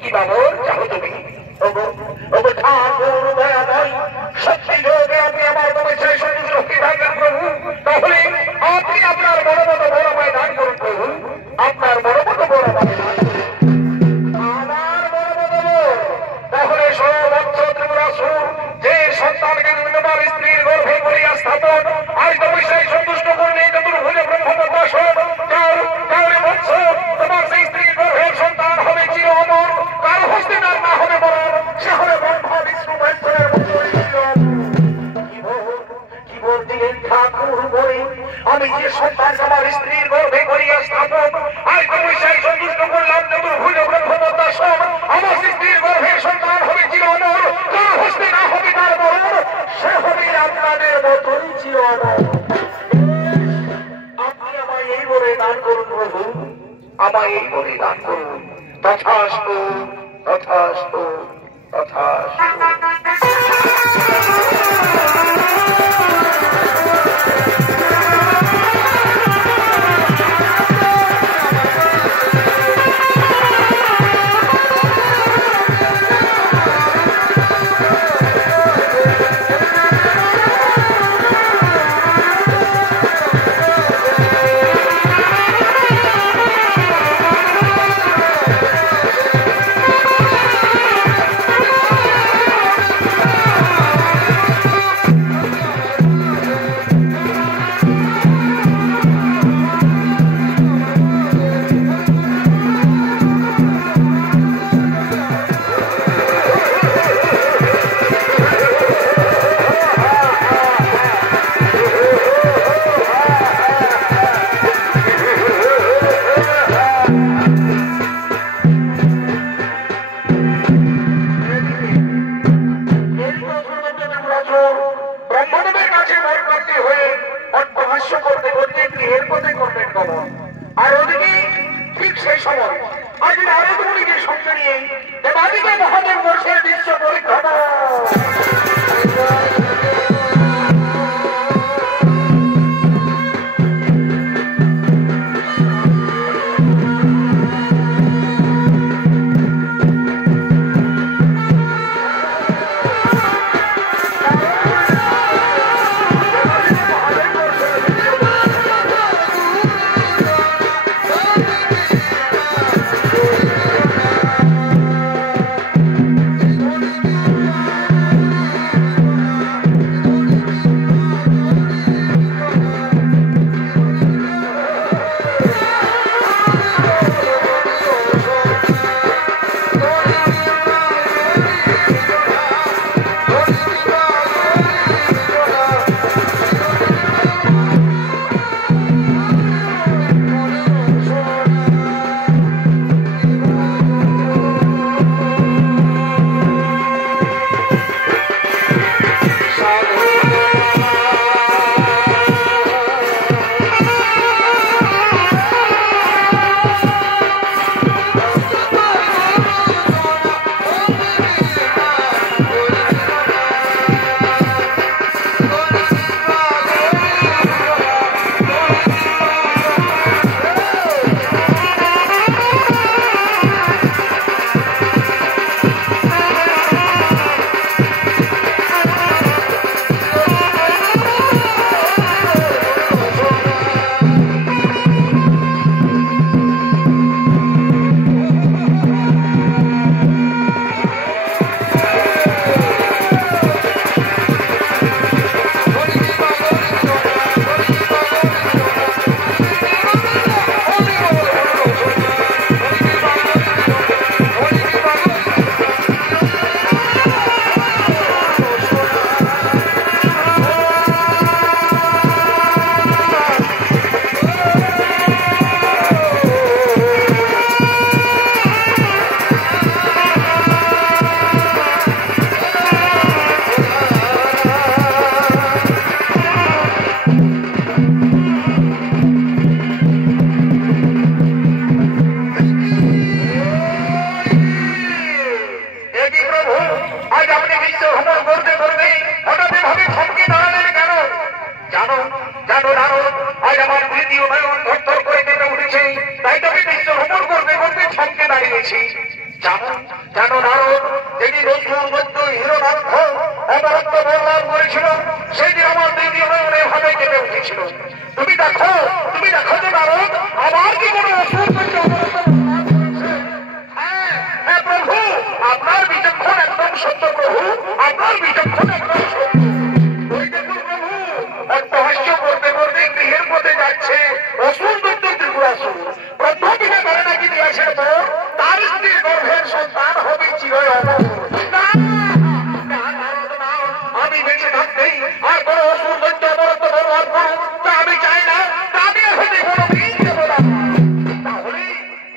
কি বাবর যাও তুমি সত্যি যোগে আপনি আমার তপস্যায় সন্তুষ্ট হয়ে থাকবেন প্রভু। তাহলে আপনি আপনার বড় মতো বড় মায় দান করুন প্রভু, আপনার বড় মতো বড় মায় দান করুন। আমার বড় মতো তাহলে সর্বোচ্চ ত্রিপুরাসুর যে সন্তানকে তোমার স্ত্রীর গর্ভে করিয়া স্থাপন আজ তপস্যায় সন্তুষ্ট করলে চতুর্ভুজ ব্রহ্মপদ্মাস কাউরে বৎস তোমার সেই স্ত্রীর গর্ভের সন্তান হবে চির অমর, কার হস্তে তার না হবে বরণ, সে হবে ব্রহ্মা বিষ্ণু মহেশ্বরের ঠাকুর বলে আমি যে সন্তান আমার স্ত্রীর গর্ভে করিয়া স্থাপন আজ তপস্যায় সন্তুষ্ট করলাম চতুর্ভুজ ব্রহ্মপদ্মাস আমার স্ত্রীর গর্ভের সন্তান হবে চির অমর, কার হস্তে না হবে তার বরণ, সে হবে আপনাদের মতোই চির অমর। আপনি আমায় এই বলে দান করুন প্রভু, আমায় এই বলে দান করুন। তথাস্তু তথাস্তু তথাস্তু। আর ওদিকে ঠিক সেই সময় আজ নারদ মুনিকে সঙ্গে নিয়ে দেবাদিকে মহাদেব বর্ষের দৃশ্য পরিক্রমা। জানো নারদ যিনি রসুর মধ্যে হিরণাক্ষ অমরত্ব বর্ণন করেছিল সেই দিন আমার দিদি এভাবে কেটে উঠেছিল। তুমি দেখো যে নারদ আমার কি কোনো অসুর মধ্যে প্রভু আপনার বিচক্ষণ একদম সত্য, প্রভু আপনার বিচক্ষণ একদম সত্য। ওই দেখুন প্রভু অট্টহাস্য করতে করতে গৃহের মধ্যে যাচ্ছে অসুর দত্ত ত্রিপুরাসুর। প্রথমে করে নাকি দিয়েছে পর তার স্ত্রীর গর্ভের সন্তান হবে চিরই অমর। আমি বেঁচে থাকতেই আর কোন অসুর দত্ত অমরত্ব ব্যবহার করুন তা আমি চাই না। তাদের হতে কোনো দিন দেব না। তাহলে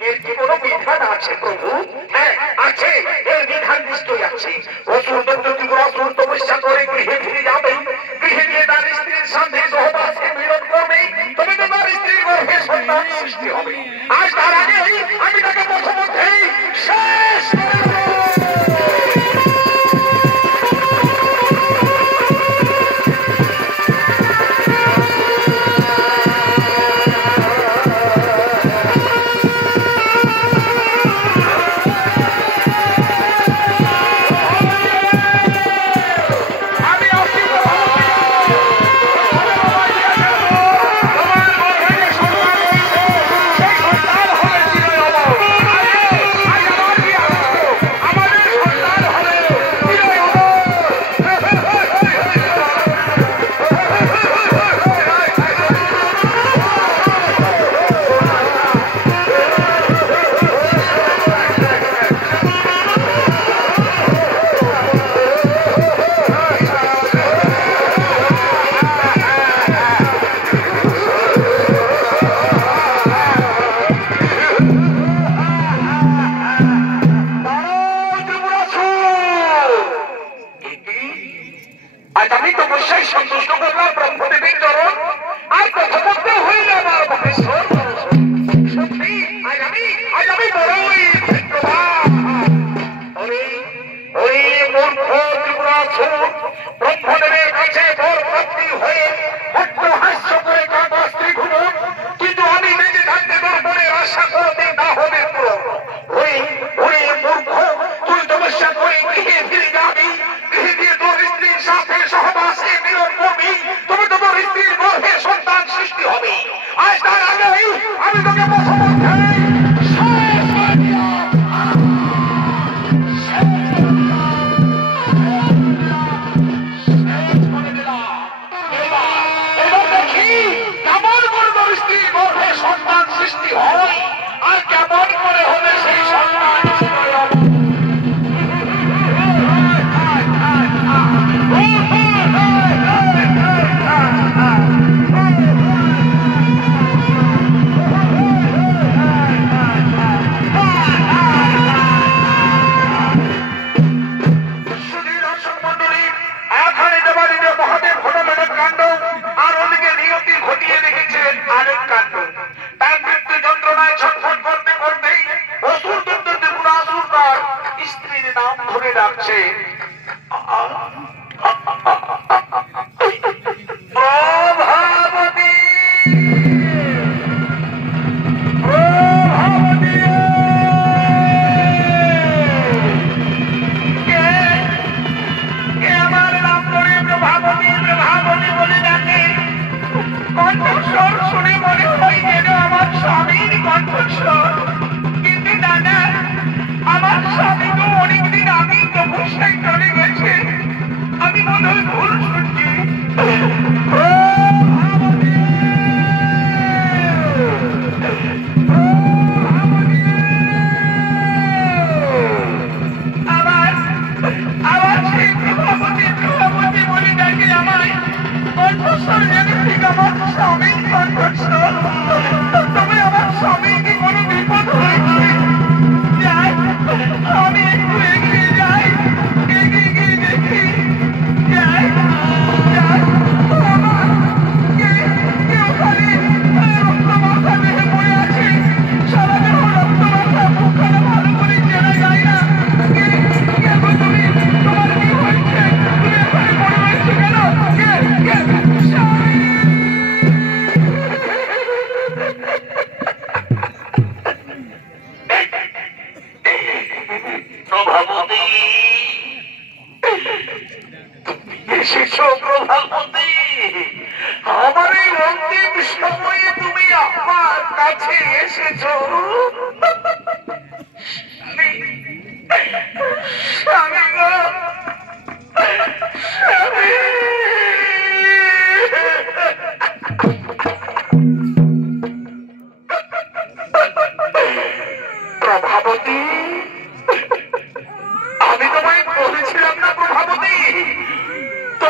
এর কি কোনো বিধান আছে প্রভু? হ্যাঁ আছে, এর বিধান নিশ্চয়ই আছে। অসুর দত্ত ত্রিপুরাসুর তপস্যা করে গৃহে ফিরে যাবে, গৃহে গিয়ে তার স্ত্রীর সাথে সহবাসে মিলন করবে, তবে তো তার স্ত্রীর গর্ভে সন্তান সৃষ্টি হবে। আজ তার আগে আমি তাকে প্রথমতেই শেষ করে দেব। আজ আমি তো অবশ্যই সন্তুষ্ট করলাম ব্রহ্মদেবের চরণ, আর প্রথমত হইল আমার মহেশ্বর। সত্যি আজ আমি বড়ই ভাগ্যবান। ওই মূর্খ ত্রিপুরাসুর ব্রহ্মদেবের কাছে বর প্রাপ্তি হয়ে অট্টহাস্য করে কাঁদা স্ত্রী ঘুমন, কিন্তু আমি বেঁচে থাকতে তোর মনের আশা করতে না হবে পূরণ। ওই মূর্খ তুই তপস্যা করে গৃহে ফিরে যাবি, গৃহে দিয়ে তোর স্ত্রীর সাথে সহবাসে মিলন করবি, তবে তো তোর স্ত্রীর গর্ভে সন্তান সৃষ্টি হবে। আজ তার আগেই আমি তোকে প্রথমত সৃষ্টি হয় আর কেমন করে হলে সেই সন্তান মহাদেব ঘটনার কাণ্ড আর ওদিকে নিয়তি ঘটিয়ে রেখেছেন আরেক কাণ্ড। তার মৃত্যু যন্ত্রণায় ছটফট করতে করতেই অসুর দত্ত ত্রিপুরাসুর তার স্ত্রীর নাম ধরে ডাকছে। শুনে মনে হয় যেন আমার স্বামীর কণ্ঠস্বর, কিন্তু দাদা আমার স্বামী তো অনেকদিন আগেই তপস্যায় চলে গেছে।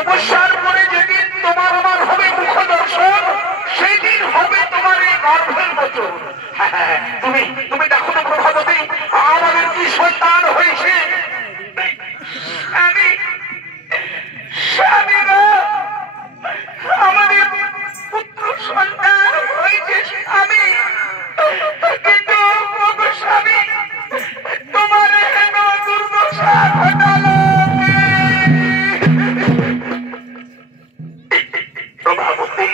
তপস্যার পরে যেদিন তোমার আমার হবে মুখ দর্শন, সেই দিন হবে তোমার এই গর্ভের মতো। তুমি তুমি দেখো তো প্রভাবতী, আমাদের কি সন্তান হয়েছে। আমি স্বামীরা আমাদের পুত্র সন্তান হয়েছে স্বামী, কিন্তু স্বামী তোমার এত দুর্দশা ঘটালো। প্রভাবতী,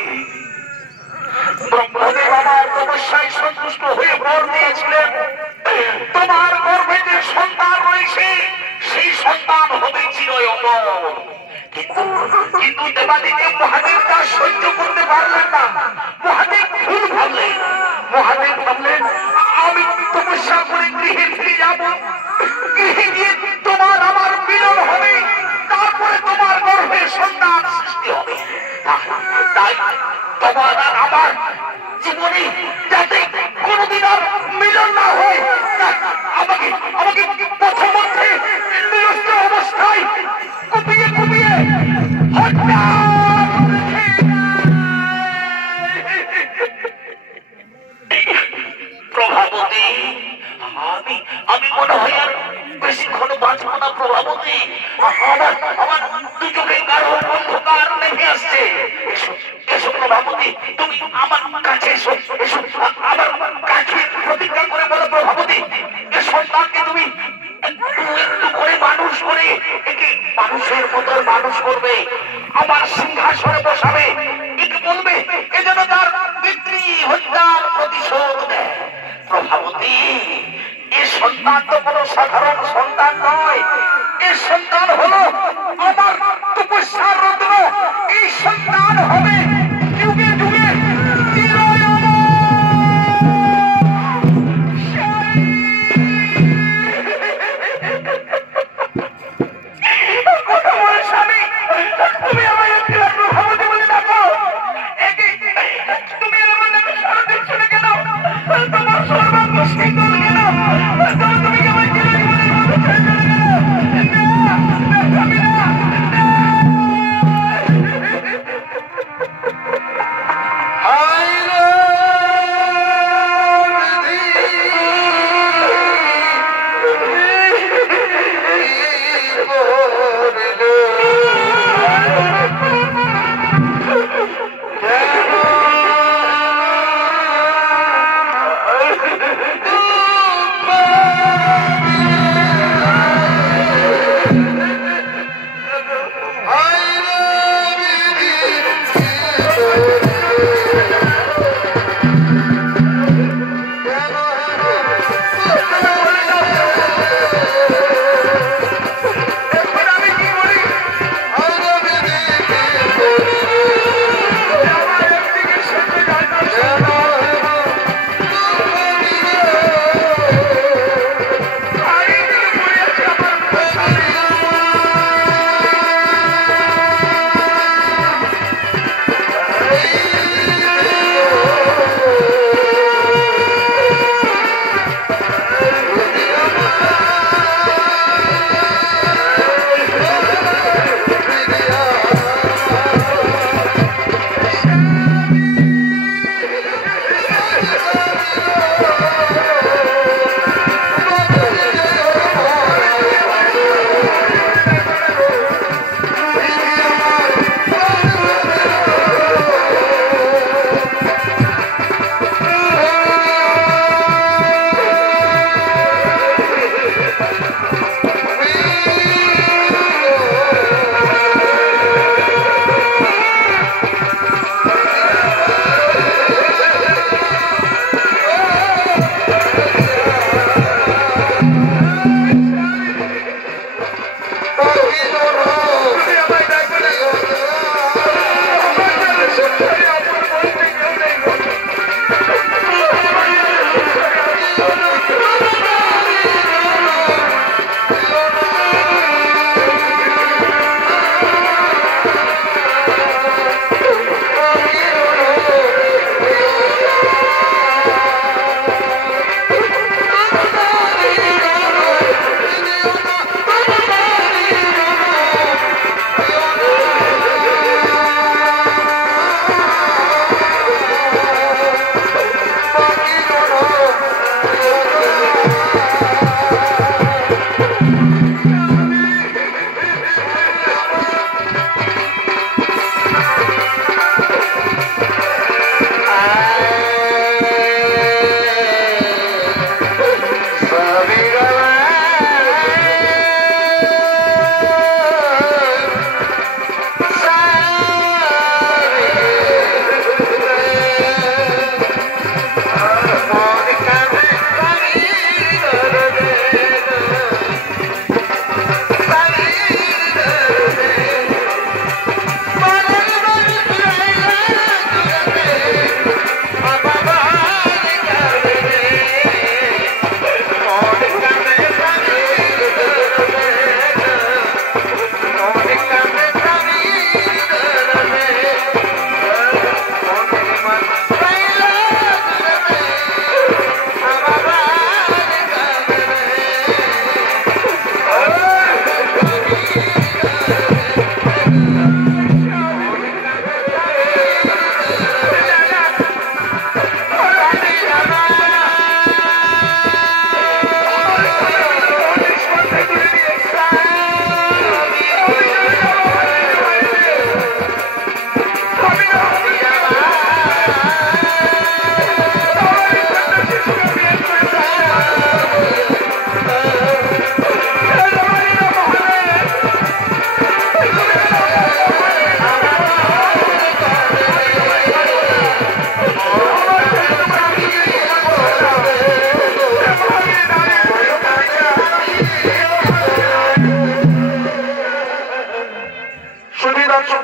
ব্রহ্মদেব আমার তপস্যায় সন্তুষ্ট হয়ে বর দিয়েছিলেন, তোমার গর্ভে যে সন্তান রয়েছে সেই সন্তান হবে চিরই অমর। কিন্তু দেবাদিদেব মহাদেব তা সহ্য করতে পারলেন না। মহাদেব ভুল ভাবলেন। মহাদেব ভাবলেন আমি তপস্যা করে গৃহে ফিরে যাব, গৃহে গিয়ে তোমার আমার মিলন হবে, তারপরে তোমার গর্ভে সন্তান সৃষ্টি হবে। তাই তোমার আর আমার জীবনে যাতে কোনদিন আর মিলন না হয়, আমাকে আমাকে পথমধ্যে নিরস্ত অবস্থায় কুপিয়ে কুপিয়ে হত্যা। প্রভাবতী, আমি মনে হয় আর বেশিক্ষণ বাঁচবো না। প্রভাবতী, আমার দু চোখের গাঢ় অন্ধকার নেমে আসছে। এসো প্রভাবতী, তুমি আমার কাছে এসো, এসো আমার কাছে প্রতিজ্ঞা করে বলো প্রভাবতী, এ সন্তানকে তুমি একটু করে মানুষ করে একে মানুষের মতো মানুষ করবে, আমার সিংহাসনে বসাবে, একে বলবে এ যেন তার পিতৃ হত্যার প্রতিশোধ দেয়। প্রভাবতী, এ সন্তান তো কোনো সাধারণ সন্তান নয়, এ সন্তান হলো আমার তপস্যার রত্ন। এই সন্তান হবে যুগে যুগে চিরই অমর। স্বামী, তুমি আমায় প্রভাবতী বলে ডাকো। তুমি আমার নামে সারা দিচ্ছ না কেন? তোমার সর্বাঙ্গ শীতল কেন? তুমি আমায় চিরজীবনের মতো ছেড়ে চলে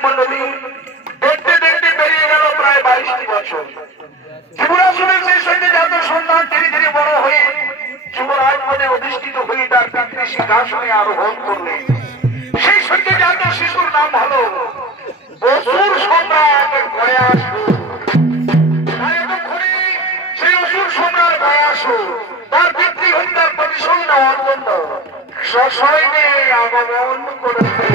মন্ডলী, দেখতে দেখতে পেরিয়ে গেল প্রায় 22টি বছর। ত্রিপুরাসুরের সেই সৈন্যজাত সন্তান ধীরে ধীরে বড় হয়ে যুবরাজ পদে অধিষ্ঠিত হয়ে তার পিতৃ সিংহাসনে আরোহণ করলেন। সেই সৈন্যজাত শিশুর নাম হলো অসুর সম্রাট গয়াসুর। সেই অসুর সম্রাট গয়াসুর তার পিতৃ হত্যার প্রতিশোধ নেওয়ার জন্য সসৈন্যে আগমন করেছে।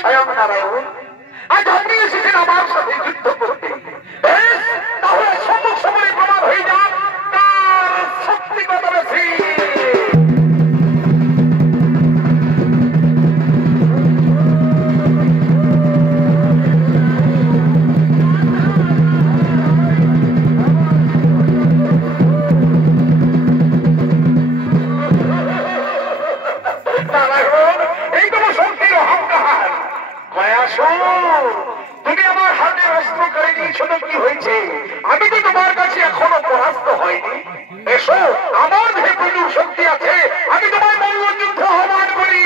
স্বয়ং নারায়ণ আজ আপনি এসেছেন আমার সাথে যুদ্ধ করতে। তাহলে সম্মুখ সমরে প্রমাণ হয়ে যান তার শক্তি কত বেশি। তুমি আমার হাতে অস্ত্র করে দিয়েছো তো কি হয়েছে? আমি তো তোমার কাছে এখনো পরাস্ত হয়নি। এসো, আমার যে প্রচুর শক্তি আছে, আমি তোমার মল্লযুদ্ধ আহ্বান করি।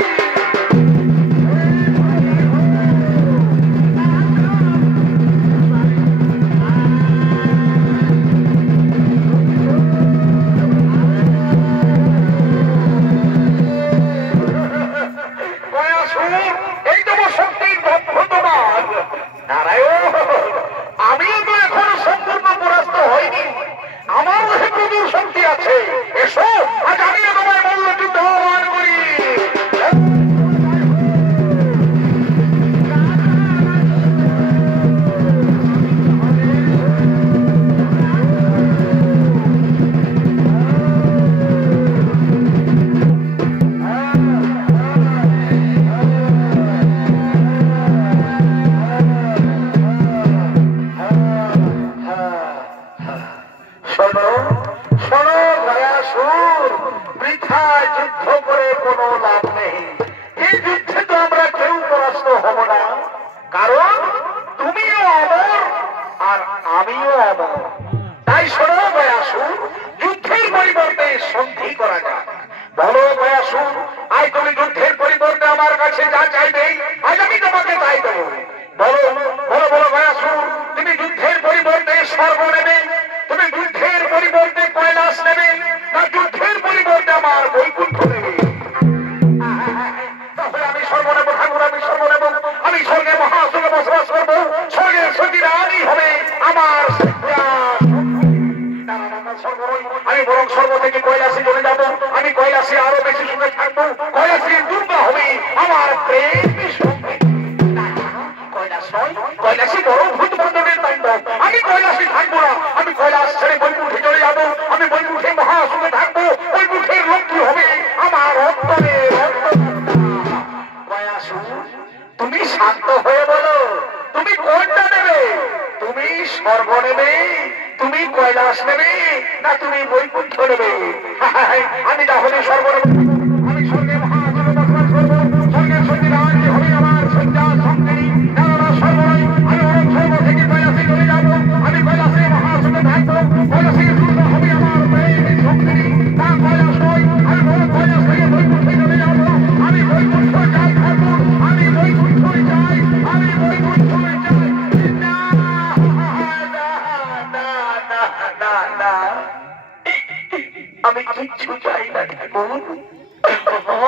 এই তোমার শক্তির ধন্যবাদ নারায়ণ। আমিও তো এখনো সম্পূর্ণ পরাস্ত হয়নি, আমার মধ্যে প্রচুর শক্তি আছে। এসো, আজ আমিও তোমার মল্লযুদ্ধ আহ্বান করি। যুদ্ধ করে কোনো লাভ নেই। এই যুদ্ধে তো আমরা কেউ পরাস্ত হব না, কারণ তুমিও অমর আর আমিও অমর। তাই শোনো গয়াসুর, যুদ্ধের পরিবর্তে সন্ধি করা যাক। বলো গয়াসুর, আজ তুমি যুদ্ধের পরিবর্তে আমার কাছে যা চাইবে আজ আমি তোমাকে তাই দেবো। বলো বলো বলো গয়াসুর, তুমি যুদ্ধের পরিবর্তে স্বর্গ নেবে, তুমি যুদ্ধের পরিবর্তে কৈলাস নেবে, না যুদ্ধের পরিবর্তে আমার বৈকুণ্ঠ নেবে? তাহলে আমি স্বর্গ নেব ঠাকুর, আমি স্বর্গ নেব। আমি স্বর্গে মহাসুখে বসবাস করবো, স্বর্গের সতীরানী হবে আমার। আমি বরং স্বর্গ থেকে কৈলাসে চলে যাবো, আমি কৈলাসে আরো বেশি সুখে থাকবো। কৈলাসে দুর্গা হবে আমার প্রেম। কৈলাস নয়, কৈলাসে বড় ভূত বন্ধনের তাণ্ডব। আমি কৈলাসে থাকবো না, আমি কৈলাস ছেড়ে বৈকুণ্ঠে চলে যাবো। আমি বৈকুণ্ঠে মহাসুখে থাকবো, বৈকুণ্ঠের লক্ষ্মী হবে আমার অন্তরে। তুমি শান্ত হয়ে বলো, তুমি কোনটা নেবে? তুমি স্বর্গ নেবে, তুমি কৈলাস নেবে, না তুমি বৈকুণ্ঠ নেবে? আমি তাহলে স্বর্গ নেব। আমি স্বর্গে মহাসুখে বসবাস করবো, স্বর্গের সতীরানী হবে আমার সজ্জা সঙ্গিনী। আমি স্বর্গ থেকে কৈলাসে চলে যাবো, আমি কৈলাসে মহাসুখে থাকবো, কৈলাসে দুর্গা হবে আমার প্রেমের সঙ্গিনী। না কৈলাস নয়, আমি বড় কৈলাস থেকে বৈকুণ্ঠে চলে যাবো। আমি বৈকুণ্ঠ চাই ঠাকুর, আমি বৈকুণ্ঠ চাই, আমি বৈকুণ্ঠ চাই। না আমি কিচ্ছু চাই না ঠাকুর,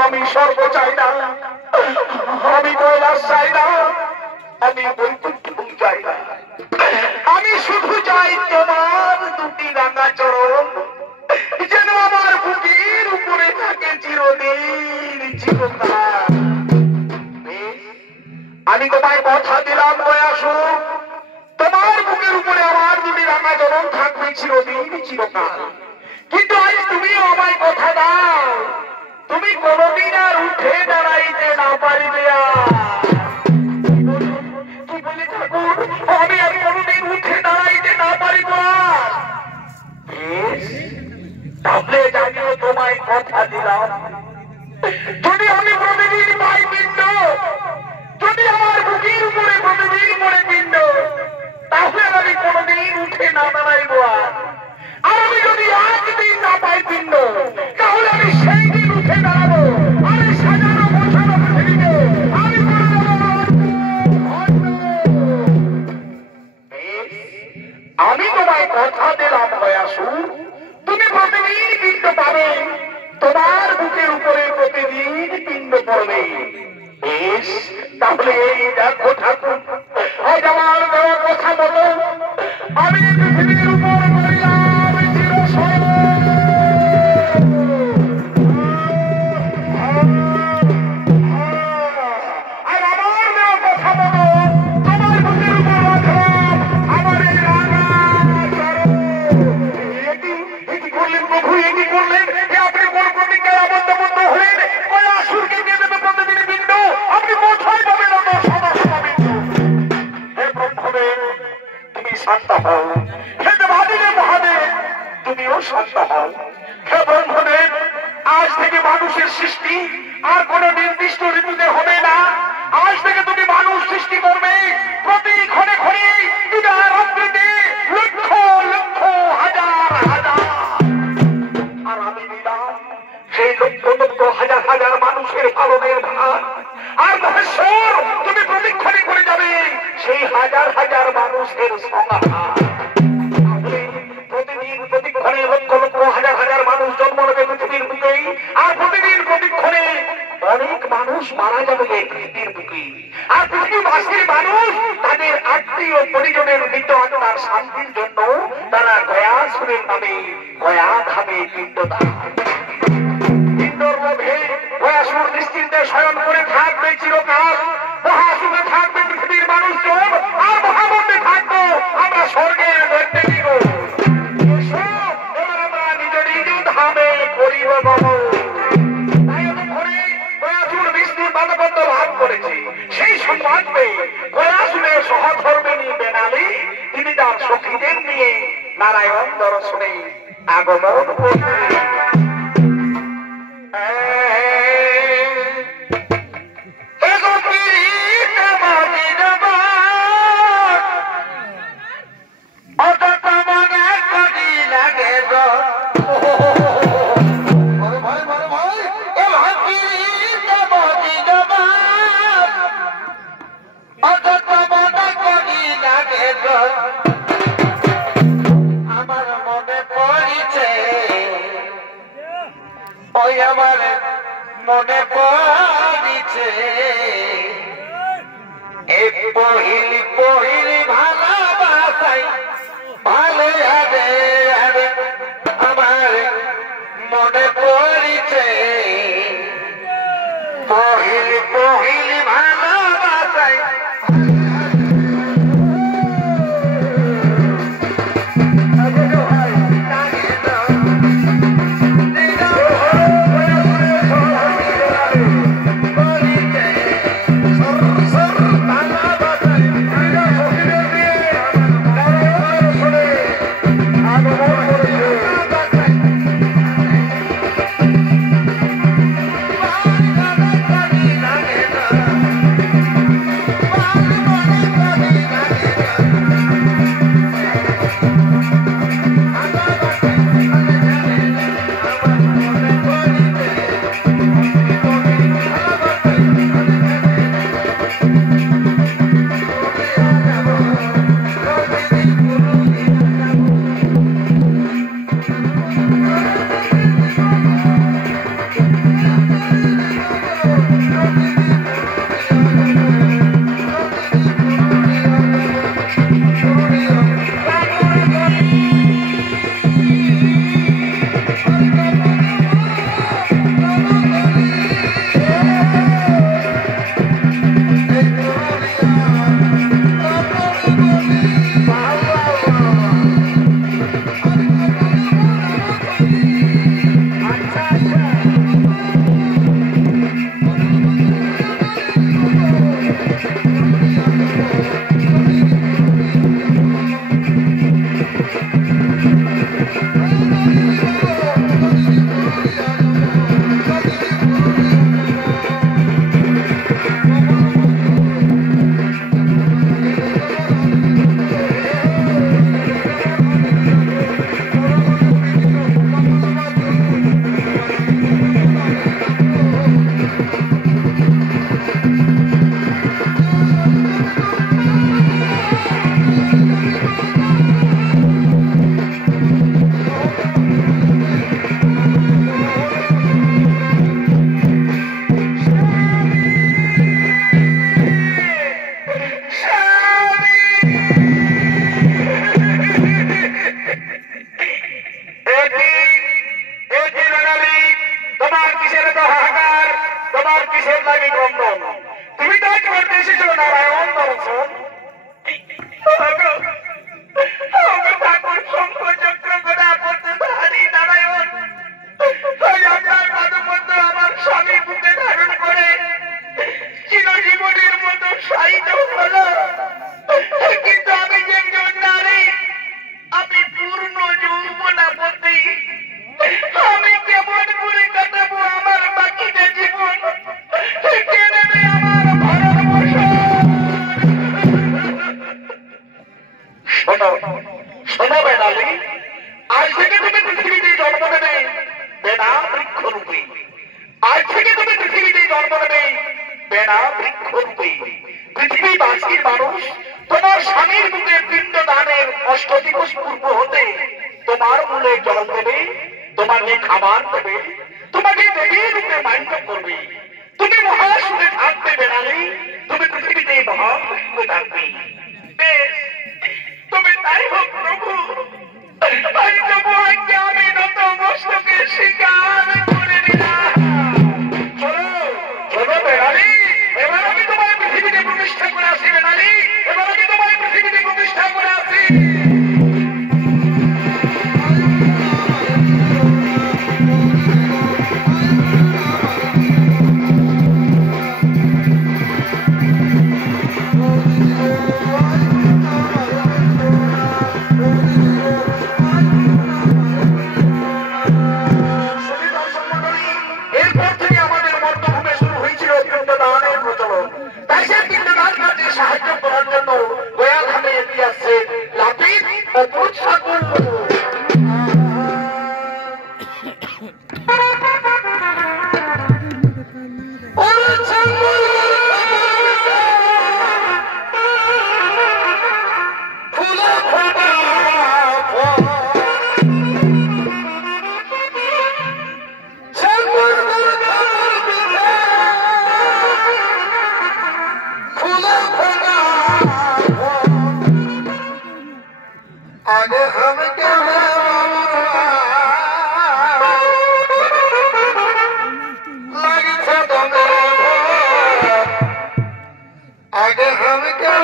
আমি স্বর্গ চাই না, আমি কৈলাস চাই না, আমি বৈকুণ্ঠ চাই না। আমি শুধু চাই তোমার দুটি রাঙা চরণ, যেন আমার বুকের উপরে থাকে চিরদিন চিরকাল। আমি তোমায় কথা দিলাম গয়াসুর, তোমার বুকের উপরে আমার দুটি রাঙা চরণ থাকবে চিরদিন চিরকাল। কিন্তু আজ তুমিও আমায় কথা দাও, তুমি কোনদিন আর উঠে দাঁড়াইতে না পারিবে। কি বলি ঠাকুর, আমি আর কোনদিন উঠে দাঁড়াইতে না পারিব। তাহলে জানিও তোমায় কথা দিলাম, যদি আমি প্রতিদিন পাই পিণ্ড, যদি আমার বুকের উপরে প্রতিদিন পড়ে পিণ্ড, তাহলে আমি কোনদিন উঠে না দাঁড়াইব। আর আমি যদি একদিন না পাই পিণ্ড, তাহলে আমি সেই দিন উঠে দাঁড়াবো। আমি সাজানো গোছানো পৃথিবীতে আমি আমি তোমায় কথা দিলাম গয়াসুর, তুমি প্রতিদিন পিণ্ড পাবে, তোমার বুকের উপরে প্রতিদিন পিণ্ড পড়বে। তাহলে এই দেখো ঠাকুর, আজ আমার দেওয়া কথা মতো আমি পৃথিবীর উপর বলিলাম চিরস্বয়ং। আর আমার দেওয়া শান্ত হও, হে দেবাদিদেব মহাদেব তুমিও শান্ত হও। হে ব্রহ্মদেব, আজ থেকে মানুষের সৃষ্টি আর কোন নির্দিষ্ট ঋতুতে হবে না। আজ থেকে তুমি মানুষ সৃষ্টি করবে প্রতি ক্ষণে ক্ষণে, দিবা রাত্রিতে, লক্ষ লক্ষ হাজার হাজার। আর আমি দিলাম সেই লক্ষ লক্ষ হাজার হাজার মানুষের পালনের ভার। আর মহেশ্বর, তুমি প্রতিক্ষণে করে যাবে সেই হাজার হাজার মানুষের সংহার। প্রতিদিন প্রতিক্ষণে লক্ষ লক্ষ হাজার হাজার মানুষ জন্ম নেবে পৃথিবীর বুকে, আর প্রতিদিন প্রতিক্ষণে অনেক মানুষ মারা যাবে পৃথিবীর বুকে। আর পৃথিবীবাসীর মানুষ তাদের আত্মীয় পরিজনের মৃত আত্মার শান্তির জন্য তারা গয়াসুরের নামে গয়া ধামে পিণ্ডদান। পিণ্ডর লোভে গয়াসুর নিশ্চিন্তে শয়ন করে থাকবে চিরকাল। মহাসুখে থাকবে পৃথিবীর মানুষজন, আর মহামন্ডে থাকবো আমরা স্বর্গের দৈত্যবীর। এবার আমরা নিজ নিজ ধামে করিব গমন। লাভ করেছে সেই সংবাদ পেয়ে গয়াসুরের সহধর্মিণী বেনালি তিনি তার সখীদের নিয়ে নারায়ণ দর্শনে আগমন করলেন। মনে পড়িছে এই পহিলি পহিলি ভালোবাসাই ভালো হবে। আমার মনে পড়িছে পহিলি পহিলি ভালোবাসাই। বেড়া বৃক্ষরূপে পৃথিবীবাসীর মানুষ তোমার স্বামীর মুখে পিণ্ড দানের 8 দিবস পূর্ব হতে তোমার মূলে জল দেবে, তোমাকে খাবার দেবে, তোমাকে দেবীর রূপে মান্য করবে। তুমি মহাসুরে থাকবে বেড়ালে, তুমি পৃথিবীতে মহাসুরে থাকবে। বেশ, তুমি তাই হোক প্রভু। আজ তবু আজকে আমি নত মস্তকে স্বীকার করে নিলাম। চলো চলো বেড়ালি, এবার আমি তোমার পৃথিবীতে প্রতিষ্ঠা করে আসি। বেড়ালি, এবার আমি তোমার পৃথিবীতে প্রতিষ্ঠা করে আসি। সাহায্য করার জন্য গোয়াল হামে এগিয়ে আসছে লাপিত ও পুরুষাকুল। आगे हम क्या लगी छे तुम्हें, आगे हम क्या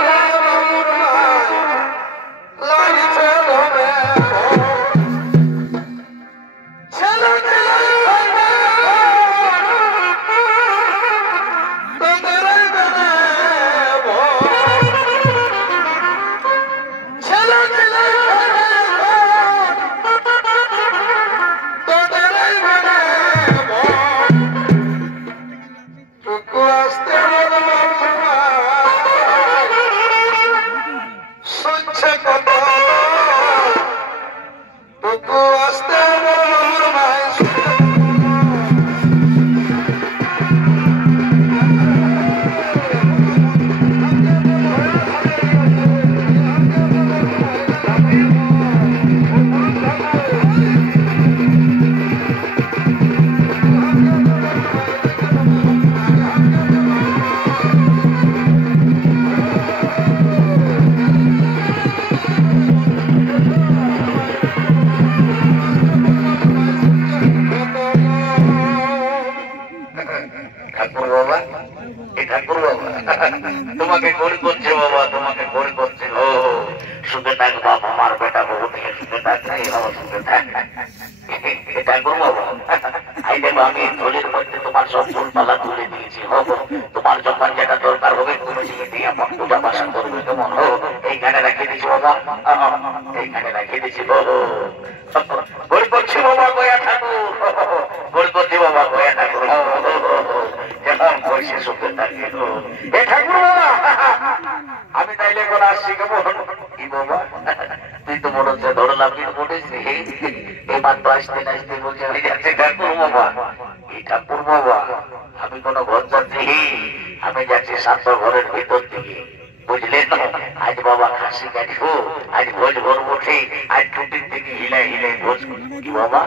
लगी छे तुम्हें। তোমাকে গড়ি করছে বাবা, তোমাকে গড়ি করছে। ও সুখে থাক বাবা, আমার বেটা বহু থেকে সুখে থাক। সুখে থাক, এটা করবো বাবা। আই দেখো আমি থলির মধ্যে তোমার সব ফুলপালা তুলে দিয়েছি। হবো তোমার যখন যেটা দরকার হবে তুমি দিয়ে আমার পূজা পাশা করবে। কেমন হো, এইখানে রেখে দিছি বাবা, এইখানে রেখে দিছি। গড়ি করছি বাবা গয়া ঠাকুর, গড়ি করছি বাবা গয়া ঠাকুর। যেমন বয়সে সুখে থাকে। এ ঠাকুর বাবা, আমি তাইলে এখন আসছি। কেমন কি বাবা, তুই তো মনে হচ্ছে ধরলাম বলেছি। এই মাত্র আসতে আসতে বলছে আমি যাচ্ছি ঠাকুর বাবা। এই ঠাকুর বাবা, আমি কোনো ঘর যাচ্ছি, আমি যাচ্ছি শান্ত ঘরের ভিতর থেকে, বুঝলেন? আজ বাবা খাসি কাটবো, আজ ভোজ ভরবো। ঠিক আজ টুটির থেকে হিলাই হিলাই ভোজ কি বাবা,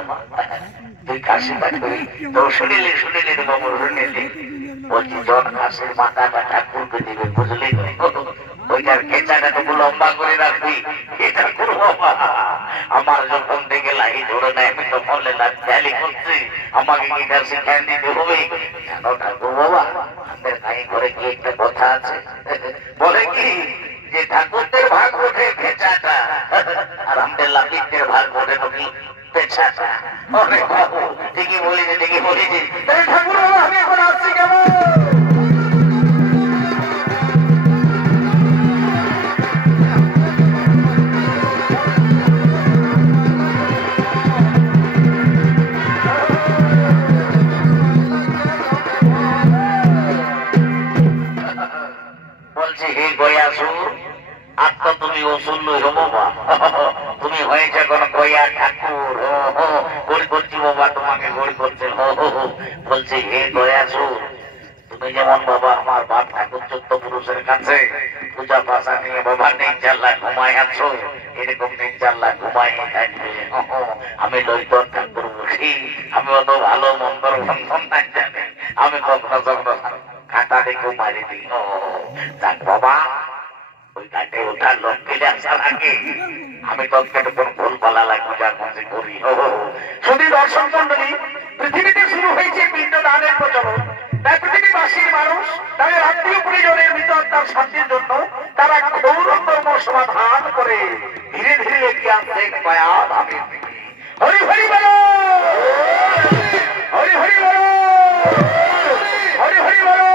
তুই খাসি কাটবি তো? শুনিলি শুনিলি রে বাবু, শুনিলি? বলছি জন খাসির মাথাটা ঠাকুরকে দিবে, বুঝলি? ওইটার খেঁচাটা তো লম্বা করে রাখবি। এটা করবো আমার যখন থেকে লাগি ধরে নেয়, আমি তখন খেয়ালি করছি আমাকে কি খাসি খেয়ে দিতে হবে। জানো ঠাকুর বাবা, আমাদের ভাই ঘরে কি একটা কথা আছে, বলে কি যে ঠাকুরদের ভাগ ওঠে খেঁচাটা, আর আমাদের লাপিকদের ভাগ ওঠে নাকি পেছাটা। অরে বাবু, ঠিকই বলেছি, ঠিকই বলেছি। ঠাকুর বাবা, আমি এখন আসছি। কেমন বলছি, হে গয়াসুর, আত্মা তুমি ওসুর নই বাবা, তুমি হয়েছে কোন গয়া ঠাকুর। গড়ি করছি বাবা, তোমাকে গড়ি করছে। বলছি হে গয়াসুর, তুমি যেমন বাবা আমার বাপ ঠাকুর চোদ্দ পুরুষের কাছে পূজা পাশা নিয়ে বাবা নির্জাল্লা ঘুমাই আছো, এরকম নির্জাল্লা ঘুমাই থাকবে। আমি লইতন ঠাকুর বসি, আমি অত ভালো মন্ত্র বন্ধন নাই জানি, আমি কখনো কখনো খাতা দেখে মারি দিই। যাক বাবা, ওই ঘাটে ওঠার লোক গেলে আসার আগে আমি তৎকাল কোন ভুল পালা লাগবো যার মধ্যে করি। শুধু দর্শক মন্ডলী, পৃথিবীতে শুরু হয়েছে পিণ্ডদানের প্রচলন। তাই পৃথিবীবাসীর মানুষ তাদের আত্মীয় পরিজনের মৃতআত্মার শান্তির জন্য তারা ঘোর কর্ম সমাধান করে ধীরে ধীরে এগিয়ে আসছে মায়াধামের দিকে। হরি হরি বলো, হরি হরি বলো, হরি হরি বলো।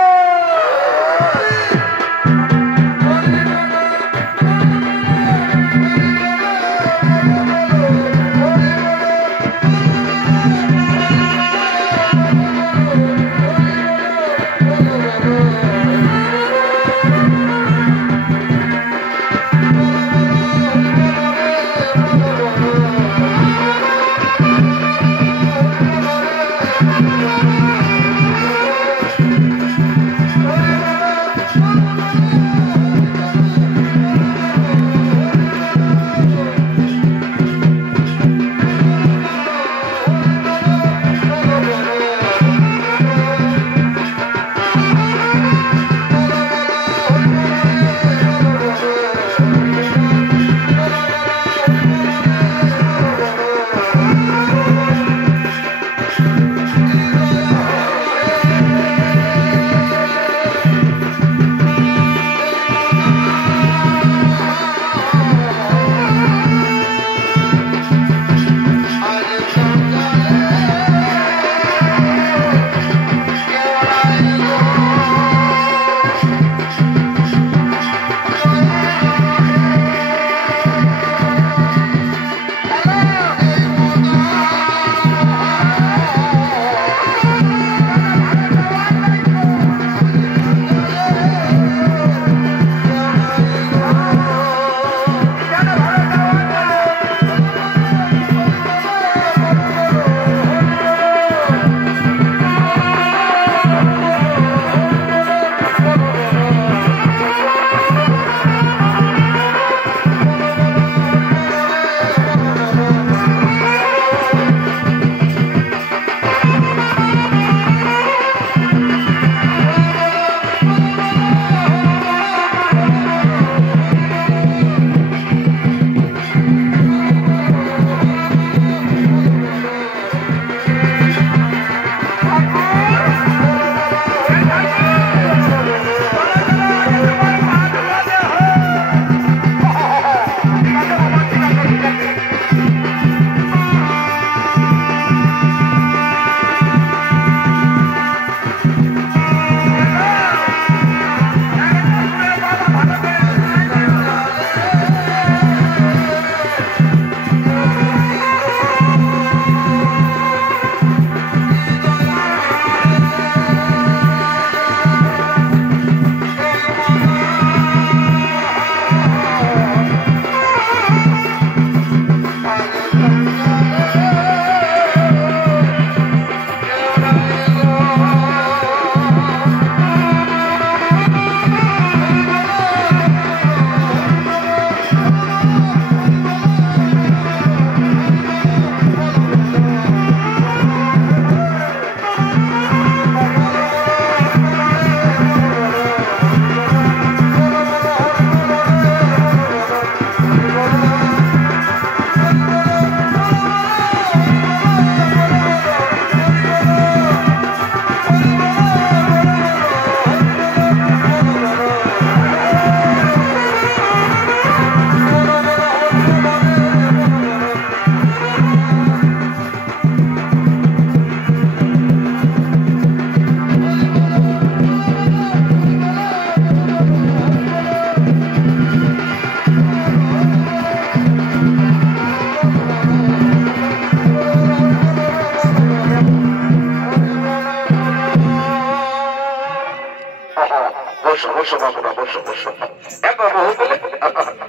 বসো বসো বাবুরা বসো বসো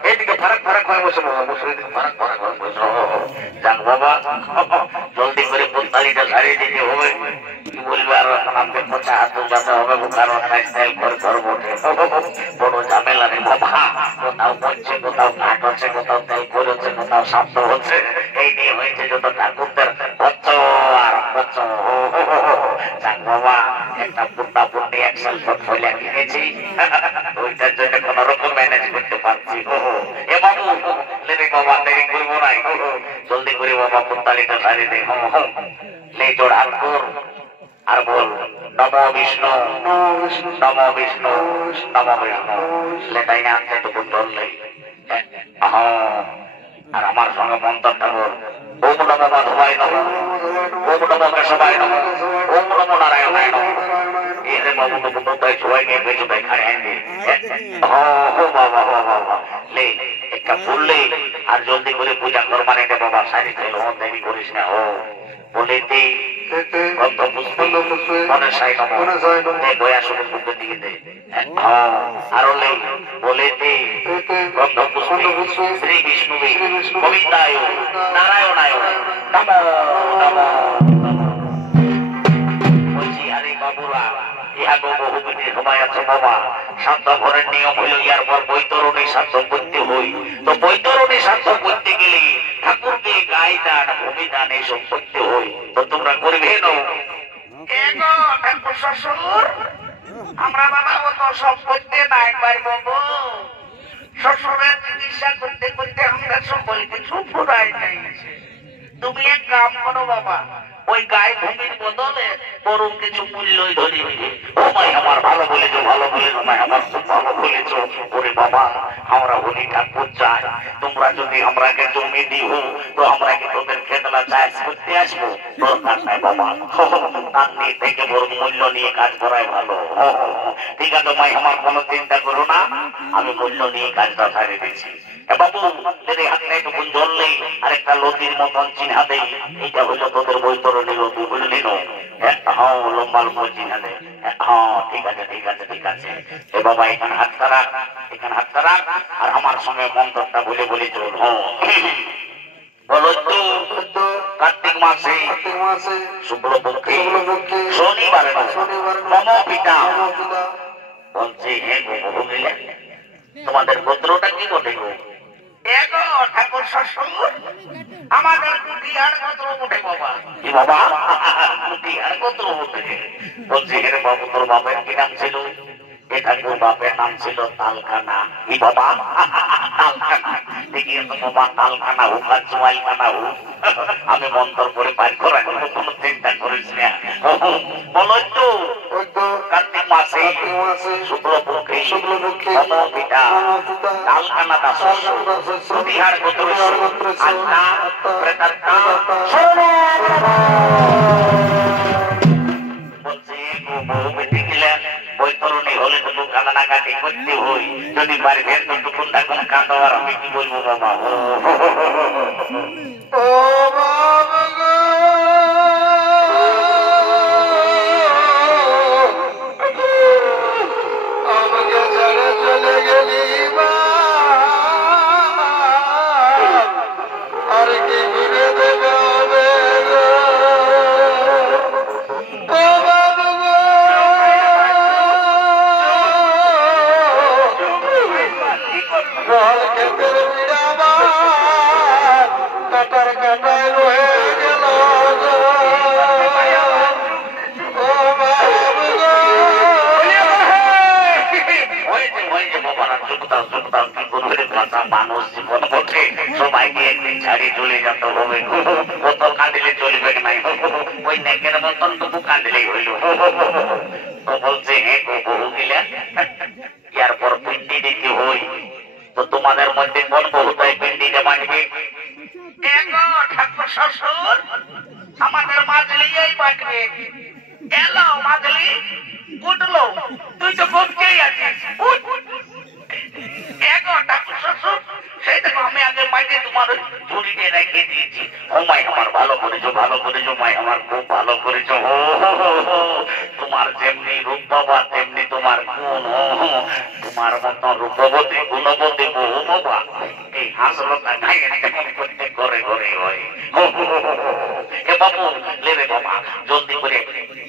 এদিকে ফারাক ফারাক হয় বসো বাবা বসো এদিকে ফারাক ফারাক হয় বসো যাক বাবা জলদি করে পোস্তালিটা সারিয়ে দিতে হবে কি বলবে আর এখন আমাকে পচা হাত যাতে হবে কারণ তেল করে করবো বড় ঝামেলা রে বাবা কোথাও পড়ছে কোথাও কাঠ হচ্ছে কোথাও তেল করে হচ্ছে কোথাও শব্দ হচ্ছে এই নিয়ে হয়েছে যত ঠাকুরদের আর যাক বাবা একটা পুন্না পুন্নি একশো ফলে কিনেছি ওইটার জন্য কোন রকম ম্যানেজ করতে পারছি এ বাবু লেরে বাবা দেরি করবো নাই জলদি করে বাবা পুত্তালিটা সারি দে লে জোড় হাত কর আর বল নম বিষ্ণু নম বিষ্ণু নম বিষ্ণু লে তাই না আনতে তো জল নেই আর আমার সঙ্গে মন্ত্রটা বল ওম নম মাধবায় নম ওম নম কেশবায় নম ওম নম নারায়ণায় নম এরে বাবু তো বুদ্ধতায় সবাই নিয়ে পেছু তাই খাড়ে আনবে বাবা বাবা লে একটা বললে আর জলদি করে পূজা কর মানে বাবা সারি খাইল দেরি করিস না ও বলেতে মনে সাই নম বয়া শুনে বুদ্ধ দিকে দে আরো লে বলেতে গন্ধ পুষ্পে শ্রী বিষ্ণু কবিতায় নারায়ণায় নম নম বলছি আরে বাবুরা ইহা বহুবিধি সময় আছে বাবা সাধ্য ঘরের নিয়ম হইল ইয়ার পর বৈতরণী সাধ্য করতে হই তো বৈতরণী সাধ্য করতে গেলে ঠাকুরকে গায়ে দান ভূমি দান এইসব করতে হই তো তোমরা করবে ঠাকুর শ্বশুর আমরা বাবা অত সব করতে না একবার বাবু শ্বশুরের চিকিৎসা করতে করতে আমরা সকল কিছু ফুরাই নাই তুমি এক কাম করো বাবা ওই গায়ে ভূমির বদলে বড় কিছু মূল্যই ধরে ও ভাই আমার ভালো বলেছো ভালো বলেছো ভাই আমার খুব ভালো বলেছো ওরে বাবা আমরা হলি ঠাকুর চাই তোমরা যদি আমরাকে জমি দিও তো আমরা কি তোদের খেতলা চাষ করতে আসবো দরকার নাই বাবা তার নিয়ে থেকে বড় মূল্য নিয়ে কাজ করাই ভালো ঠিক আছে ভাই আমার কোনো চিন্তা করো না আমি মূল্য নিয়ে কাজটা ছাড়িয়ে দিচ্ছি বাবু যদি হাতে একটু জল নেই আর একটা লতির মতন চিহ্না দেই এইটা হইলো তোদের বৈতরণী লতি বুঝলি নো হ্যাঁ লম্বা লম্বা চিহ্না দেয় হ্যাঁ ঠিক আছে ঠিক আছে ঠিক আছে এ বাবা এখানে হাত রাখ এখানে হাত রাখ আর আমার সঙ্গে মন্ত্রটা বলে বলে চল বলো তো কার্তিক মাসে শুক্লপক্ষে শনিবারে নম পিতা বলছে হ্যাঁ গো গেলে তোমাদের গোত্রটা কি বলে গো ঠাকুর শ্বশুর আমাদের কুটিয়ার গোত্র উঠে বাবা কি বাবা কুটিয়ার গোত্র উঠে বলছি হে বাবু তোর বাপের কি নাম ছিল এ ঠাকুর বাপের নাম ছিল তালখানা কি বাবা তালখানা দেখি তো বাবা তালখানা হোক আর চুয়াইখানা হোক আমি মন্ত্র করে পার করা কোনো চিন্তা করিস না বলো তো কার্তিক মাসে শুক্লপক্ষে নম পিতা তালখানা দাস কুটিয়ার গোত্র আত্মা প্রেতাত্মা বলছে বহু বেঁধে গেলে বৈতরণী হলে তো কান্নাকাটি করতে হই যদি বাড়িতে টুকুন তখন কাঁদো আর আমি কি বলবো বাবা মানুষ জীবন পথে সবাইকে একদিন ছাড়িয়ে চলে যেতে হবে কত কাঁদিলে চলবে নাই ওই নেকের মতন তবু কাঁদিলেই হইল তো বলছে হ্যাঁ বহু গিলা এরপর পিন্ডি দিতে হই তো তোমাদের মধ্যে কোন বহুটাই পিন্ডিটা বাঁধবে ঠাকুর শ্বশুর আমাদের মাঝলি এই বাঁধবে এলো মাঝলি উঠলো তুই তো বলছেই আছিস সেই দেখো আমি আগে মাইকে তোমার ঝুড়িতে রেখে দিয়েছি ও মাই আমার ভালো করেছো মাই আমার খুব ভালো করেছো তোমার যেমনি রূপ বাবা তেমনি তোমার গুণ তোমার মতন রূপবতী গুণবতী বহু বাবা এই হাসলতা গায়ে কেমন করতে ঘরে ঘরে হয় এ বাবু লেবে বাবা জলদি করে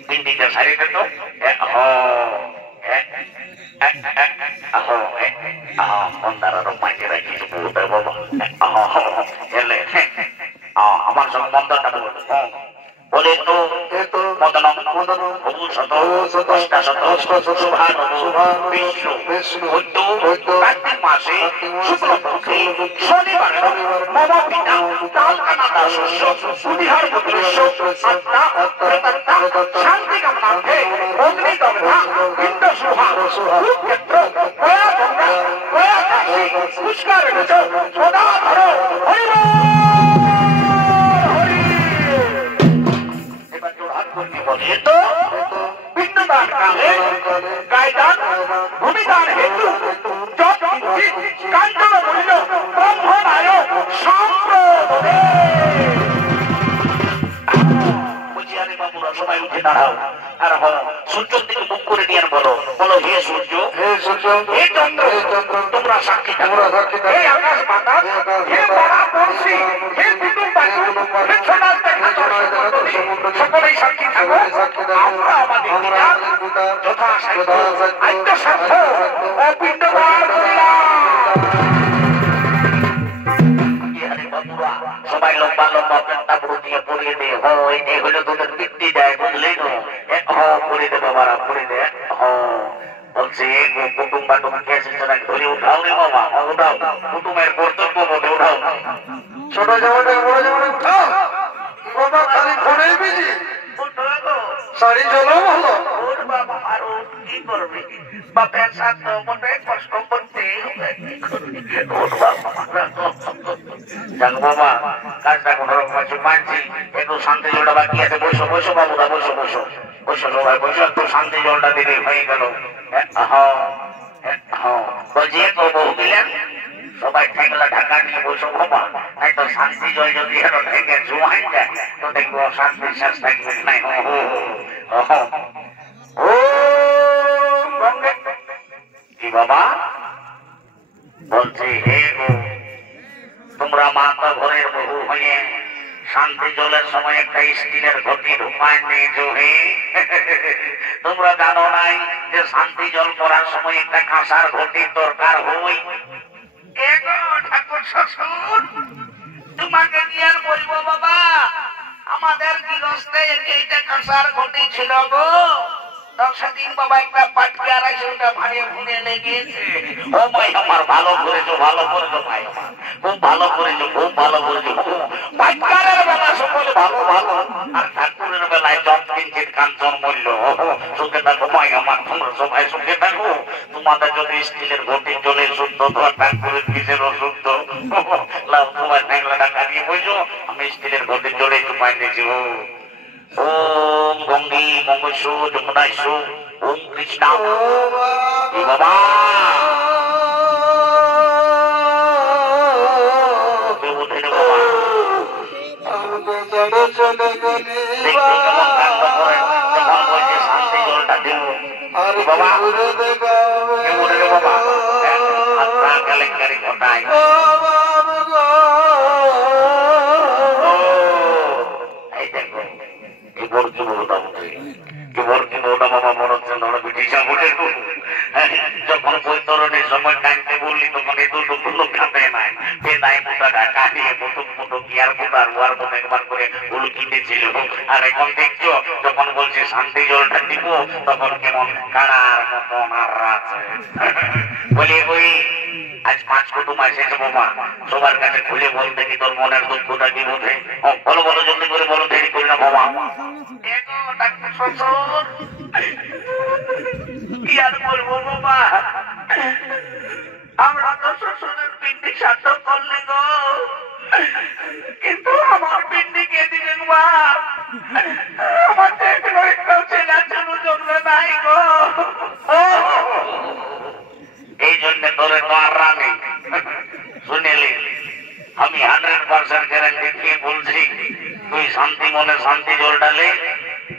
পিন্ডি আরে তো মন্দারের মাঝে রাখিস বলতে বাবা এলে আমার সম্বন্ধটা বলে তো মদনম ভূষত অষ্টাশত বিষ্ণু কার্তিক মাসে শুক্লপক্ষে শনিবার মম পিতা কালকানাদা শস্য সুবিহার পুত্রস্য আত্মা প্রেতাত্মা শান্তি কামনার্থে অগ্নিদগ্ধা পিণ্ড সুহা কুরুক্ষেত্র গয়া গঙ্গা গয়া কাশী পুষ্করে সদাধর হরিব পিণ্ডদান কালে গায়দান ভূমিদান হেতু কাঞ্চন মূল্য ব্রহ্মনায় সম্প্রদে বুঝিয়ারে বাবুরা সবাই উঠে দাঁড়াও আর সূর্যের দিকে মুখ করে নিয়ে বলো বলো হে সূর্য হে চন্দ্র তোমরা সাক্ষী থাকো হে আকাশ বাতাস হে বড়া বর্ষি হে কুটুম বায়ু হে সোনার দেখা সকলেই সাক্ষী থাকো আমরা আমাদের পিতা যথাসাধ্য আত্মসাধ্য অপিণ্ডদান করিলাম। সবাই লম্বা লম্বা পেটটা পুরো দিয়ে পরিয়ে দে এই হলো তোদের বৃত্তি দেয় বুঝলি পরে দে বাবারা পরে দে বলছে কুটুম বাটুম খেয়েছিস ধরে উঠাও রে বাবা উঠাও কুটুমের কর্তব্য মতো উঠাও ছোট জামাটা বড় জামাটা উঠাও বাবা খালি ফোনেই বিজি শাড়ি চলো ভালো বাবা আরো কি করবে বাপের সাথে মনে কষ্ট করতে বাবা কাজটা কোন রকম মানছি একটু শান্তি জলটা বাকি আছে বসো বসো বাবুরা বসো বসো বসো সবাই বসো একটু শান্তি জলটা দিলে হয়ে গেল বলছি তো বহু মিলেন সবাই ঠেকলা ঢাকা নিয়ে বসো বাবা তাই তো শান্তি জল যদি এলো ঠেকে জুয়াই যায় তো দেখবো শান্তির শেষ থাকবে নাই কি বাবা বলছি হে গো তোমরা মাতা ঘরের বহু হয়ে শান্তি জলের সময় একটা স্টিলের ঘটি ঢুকায় নিয়েছো হে তোমরা জানো নাই যে শান্তি জল করার সময় একটা কাঁসার ঘটির দরকার হই ঠাকুর শ্বশুর তোমাকে কি আর বলবো বাবা আমাদের গৃহস্থে এইটা কাঁসার ঘটি ছিল গো 10 দিন বাবা একটা পাটকে আড়াইশো ওটা ভাড়ে ঘুরে লেগেছে ও ভাই আমার ভালো করেছো ভাই আমার খুব ভালো করেছো পাটকারের বেলা সকলে ভালো আর ঠাকুরের বেলায় জল কিঞ্চিত কাঞ্চন মূল্য সুখে থাকো ভাই আমার তোমরা সবাই সুখে থাকো তোমাদের যদি স্টিলের ঘটি জলে শুদ্ধ তোমার ঠাকুরের কিসের অশুদ্ধ লাভ তোমার ঠ্যাংলা টাকা নিয়ে বসো আমি স্টিলের ঘটির জলে একটু পাই নিয়েছি ওম গঙ্গে গঙ্গেশু যমুনাইশু ওম কৃষ্ণা বাবা শান্তি জলটা দেব বাবা বাবা কেলেঙ্কারি ঘটায় যখন বৈতরণের সময় কাঁদতে বললি তখন এই দুটো কাঁদে নাই বেদায় মোটাটা কাটিয়ে মুটুক মুটুক ইয়ার মোটার ওয়ার মতো একবার করে উল কিনেছিল আর এখন দেখছো যখন বলছে শান্তি জলটা দিব তখন কেমন কাড়ার মতন আর আছে বলি বই আজ 5 কুটুম এসেছে বাবা সবার কাছে খুলে বল দেখি তোর মনের দুঃখটা কি বোঝে বলো বলো জলদি করে বলো দেরি করি না বাবা কি আর বলবো বাবা আমরা তো শ্বশুরের পিন্ডি সাধ্য করলে গো কিন্তু আমার পিন্ডি কে দিলেন মা আমার দেখলো একটাও ছেলের জন্য জন্মে নাই গো এই জন্য তোরে তো আর রানি শুনেলি আমি 100% গ্যারান্টি দিয়ে বলছি তুই শান্তি মনে শান্তি জল ডালে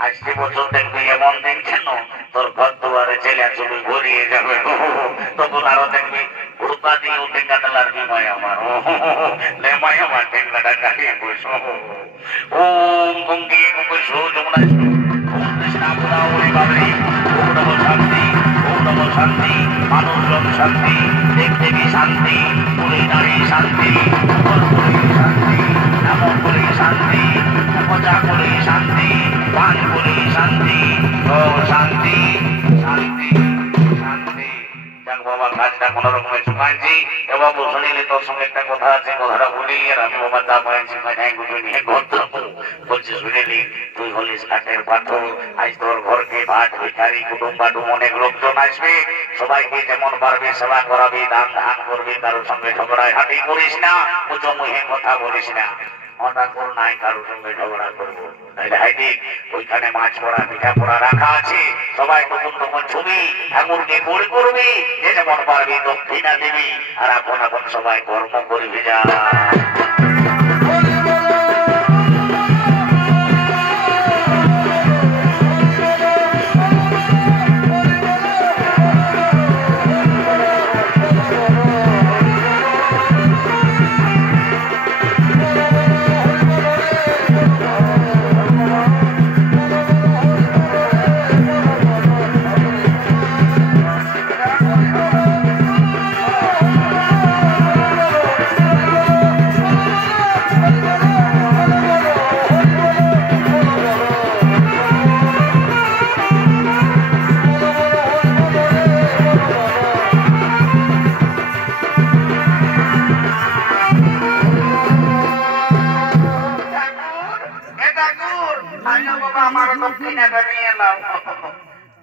আজকে বছর দেখবি এমন দিন কেন তোর ঘর দুয়ারে ছেলে চলে ভরিয়ে যাবে তখন আরো দেখবি উড়পা দিয়ে উঠে কাটালার বিময় আমার লেমায় আমার ঠেংলাটা কাটিয়ে বসো ওম গঙ্গে গঙ্গে যমুনা কৃষ্ণ বাবরে ওম নমঃ শান্তি, ওম নমঃ শান্তি, মানুষজন শান্তি, দেবদেবী শান্তি, কুলে নারী শান্তি, উপর কুলে শান্তি, নাম কুলে শান্তি, উপজা কুলে শান্তি, পান কুলে শান্তি, ও শান্তি শান্তি শান্তি। যাক বাবা, কাজটা কোন রকমের শুকাইছি। এ বাবু শুনিলে তোর সঙ্গে একটা কথা আছে, কথাটা বলি। আর আমি বাবা যা পাইছি মাথায় গুঁজে নিয়ে ঘর যাবো। বলছি শুনিলি, তুই হলিস কাঠের পাথর, আজ তোর ঘরকে ভাত ভিখারি কুটুম্বাটুম অনেক লোকজন আসবে, সবাইকে যেমন পারবে সেবা করাবি, দান ধান করবি, কারোর সঙ্গে ঝগড়ায় হাঁটি করিস না, উঁচু মুখে কথা বলিস না। হঠাৎ করে নাই কারোর সঙ্গে ঝগড়া করবো, তাইলে হাইদি ওইখানে মাছ পড়া পিঠা পড়া রাখা আছে, সবাই তখন তখন ছবি ঠাকুরকে গোল করবি, যে যেমন পারবি দক্ষিণা দিবি, আর এখন এখন সবাই কর্ম করবি। যা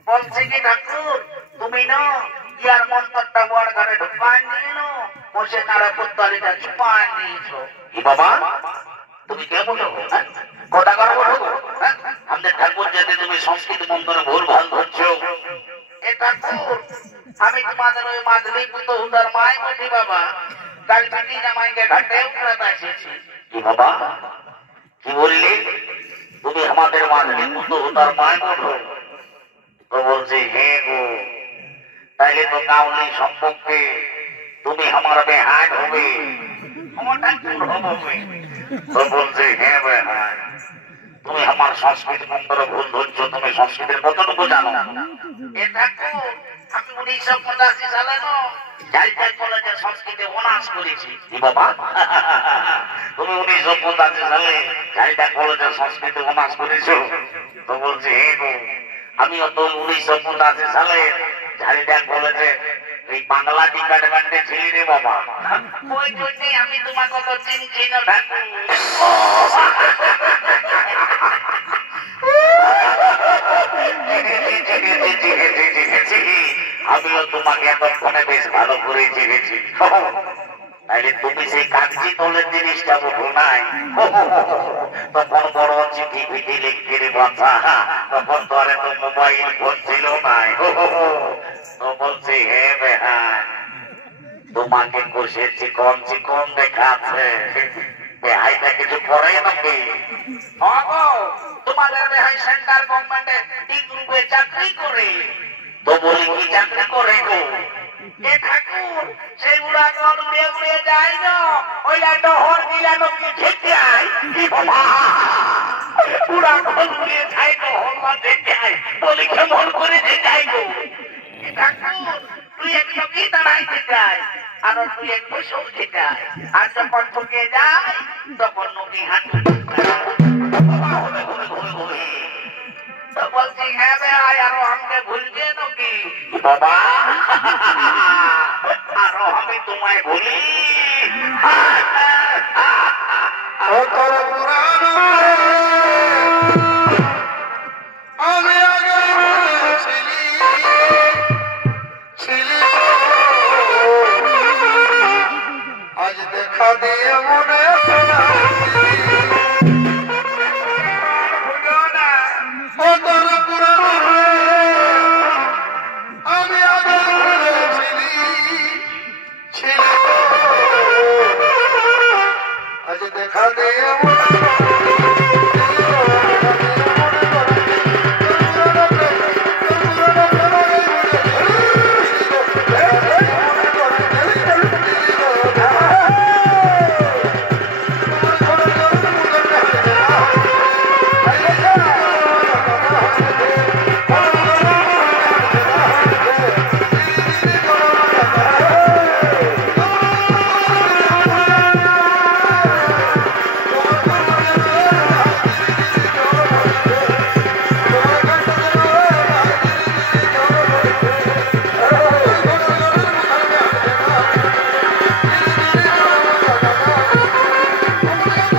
বলছি কি ঠাকুর, তুমি না ইয়ার মন্তরটা বড় ঘরে ঢুকান দিল, বসে নাড়া পুত্তালিটা চুপান দিয়েছ। কি বাবা, তুমি কে বলো? কটা করে বলো? আমাদের ঠাকুর যদি তুমি সংস্কৃত মন্ত্রে ভুল ভাল ধরছো। এ ঠাকুর, আমি তোমাদের ওই মাদলি পুত্র হুদার মায় বলি বাবা, কাল বেটি জামাইকে ঘাটে উঠতে এসেছি। কি বাবা, কি বললি? তুমি আমাদের মাদলি পুত্র হুদার মায় বলো? তো বলছে হে গো, তাইলে তো গাউলি সম্পর্কে তুমি আমার বেহায় হবে। তো বলছে হে বেহায়, তুমি আমার সংস্কৃত মন্ত্র ভুল ধরছো, তুমি সংস্কৃতের কতটুকু জানো? আমি 1985 সালে জাইকাল কলেজে সংস্কৃতে অনার্স করেছি। কি বাবা, তুমি 1985 সালে জাইকাল কলেজে সংস্কৃতে অনার্স করেছো? তো বলছে হে গো, আমিও তো 1985 সালে ঝাড়িডাঙ্গ কলেজে এই বাংলা ডিপার্টমেন্টে ছিলি রে বাবা। ওই জন্যই আমি তোমার কত চিনছি না ঠাকুর। আমিও তোমাকে এতক্ষণে বেশ ভালো করে চিনেছি। তাইলে তুমি সেই কাগজি তলের জিনিসটা বুঝো নাই? তখন বড় চিঠি ফিঠি লিখতে রে বাচ্চা, তখন তো আর এত মোবাইল ফোন ছিল নাই। তো বলছি হে বেহাই, তোমাকে কষে চিকন চিকন দেখাচ্ছে, বেহাইটা কিছু করে নাকি? তোমাদের বেহাই সেন্ট্রাল গভর্নমেন্টে টি গ্রুপে চাকরি করে। তো বলি কি চাকরি করে গো? এ ঠাকুর, সেগুলা জল উড়ে উড়ে যায় না, ওইটা ডহর দিলানো কি খেতে আয়। কি বাবা, পুরা জল উড়ে যায়, ডহর মা দেখতে আয়, বলি কেমন করে দেখাই গো? ঠাকুর, তুই একটু কি দাঁড়াইতে চাই, আর তুই এক বসেও শেখায়, আর যখন ঠকে যায় তখন নদী হাঁটু। বলছি হ্যাঁ বে আয়, আরো আমাকে ভুলবে নাকি? বাবা, আরো আমি তোমায় ভুলি? আমি আগে ছিলি, আজ দেখা দিয়ে মনে আমি আগে ছিলি, আজ দেখা দিয়ে আমার